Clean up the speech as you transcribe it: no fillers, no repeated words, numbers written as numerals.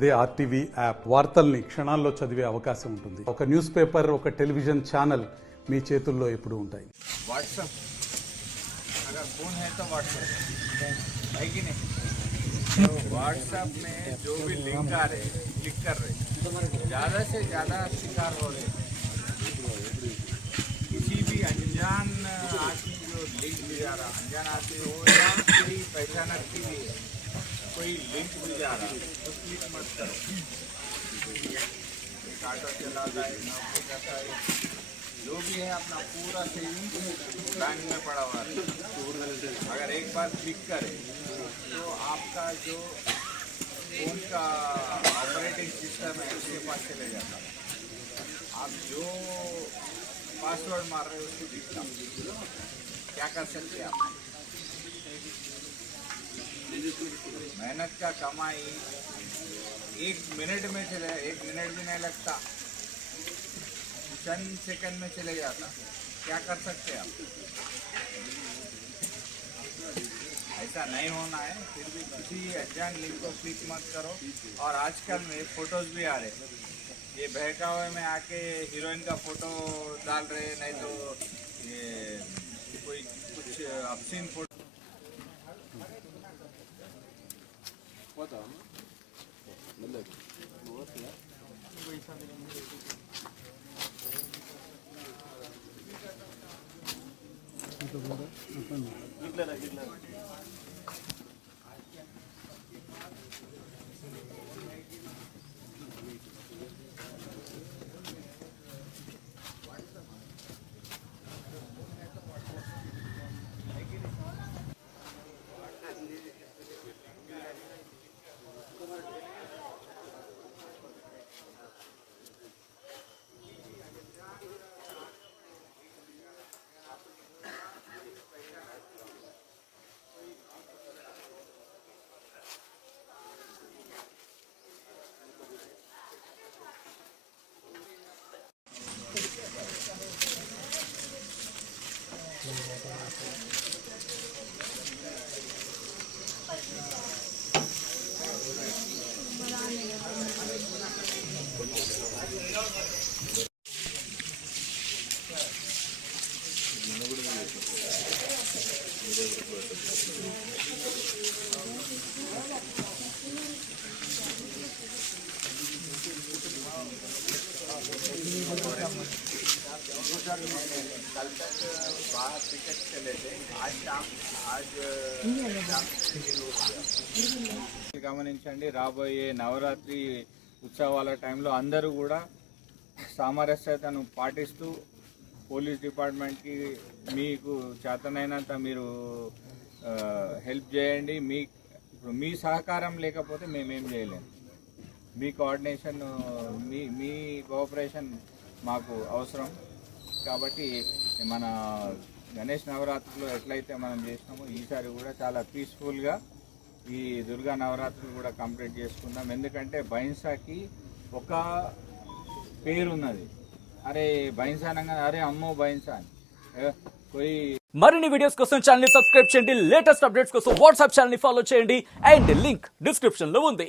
అదే RTV app వార్తల్ని క్షణాల్లో చదివే అవకాశం ఉంటుంది. ఒక న్యూస్ పేపర్, ఒక టెలివిజన్ ఛానల్ మీ చేతుల్లో ఎప్పుడూ ఉంటాయి. व्हाट्सएप अगर फोन है तो व्हाट्सएप है कि नहीं, तो व्हाट्सएप में जो भी लिंक आ रहे क्लिक कर रहे, ज़्यादा से ज़्यादा शिकार हो रहे। किसी भी अनजान आदमी जो लिंक भी जा रहा, अनजान आदमी हो या कोई पहचानक की भी है, कोई लिंक भी जा रहा तो क्लिक मत करो। एक ऑटो चलाता है, नौकरी करता है, जो भी है अपना पूरा सेविंग बैंक में पड़ा हुआ है। अगर एक बार क्लिक करें तो आपका जो फोन का ऑपरेटिंग सिस्टम है उसके पास चले जाता है। आप जो पासवर्ड मार रहे हो उसको दिखता, क्या कर सकते हैं आप? मेहनत का कमाई 1 मिनट में चले, 1 मिनट भी नहीं लगता, चंद सेकंड में चले जाता। क्या कर सकते हैं आप? ऐसा नहीं होना है। फिर भी किसी अनजान लिंक को क्लिक मत करो। और आजकल में फोटोज भी आ रहे, ये बहकावे में आके हीरोइन का फोटो डाल रहे, नहीं तो ये कोई कुछ ऑब्सीन फोटो। कल तक बाहर टिकट चले थे, आज గమనించండి. రాబోయే నవరాత్రి ఉత్సవాల టైంలో అందరూ కూడా సామరస్యతను పాటిస్తూ పోలీస్ డిపార్ట్మెంట్కి మీకు చేతనైనంత మీరు హెల్ప్ చేయండి. ఇప్పుడు మీ సహకారం లేకపోతే మేమేం చేయలేము. మీ కోఆర్డినేషన్, మీ కోఆపరేషన్ మాకు అవసరం. కాబట్టి మన గణేష్ నవరాత్రిలో ఎట్లయితే మనం చేసినామో ఈసారి కూడా చాలా పీస్ఫుల్గా ఈ దుర్గా నవరాత్రులు కూడా కంప్లీట్ చేసుకుందాం. ఎందుకంటే బైన్సాకి ఒక పేరున్నది, అరే బైన్సా అనగా అరే అమ్మో బైన్సా అని పోయి. మరిన్ని వీడియోస్ కోసం ఛానల్ ని సబ్స్క్రైబ్ చేయండి. లేటెస్ట్ అప్డేట్స్ కోసం వాట్సాప్ ఛానల్ ని ఫాలో చేయండి. అండ్ లింక్ డిస్క్రిప్షన్ లో ఉంది.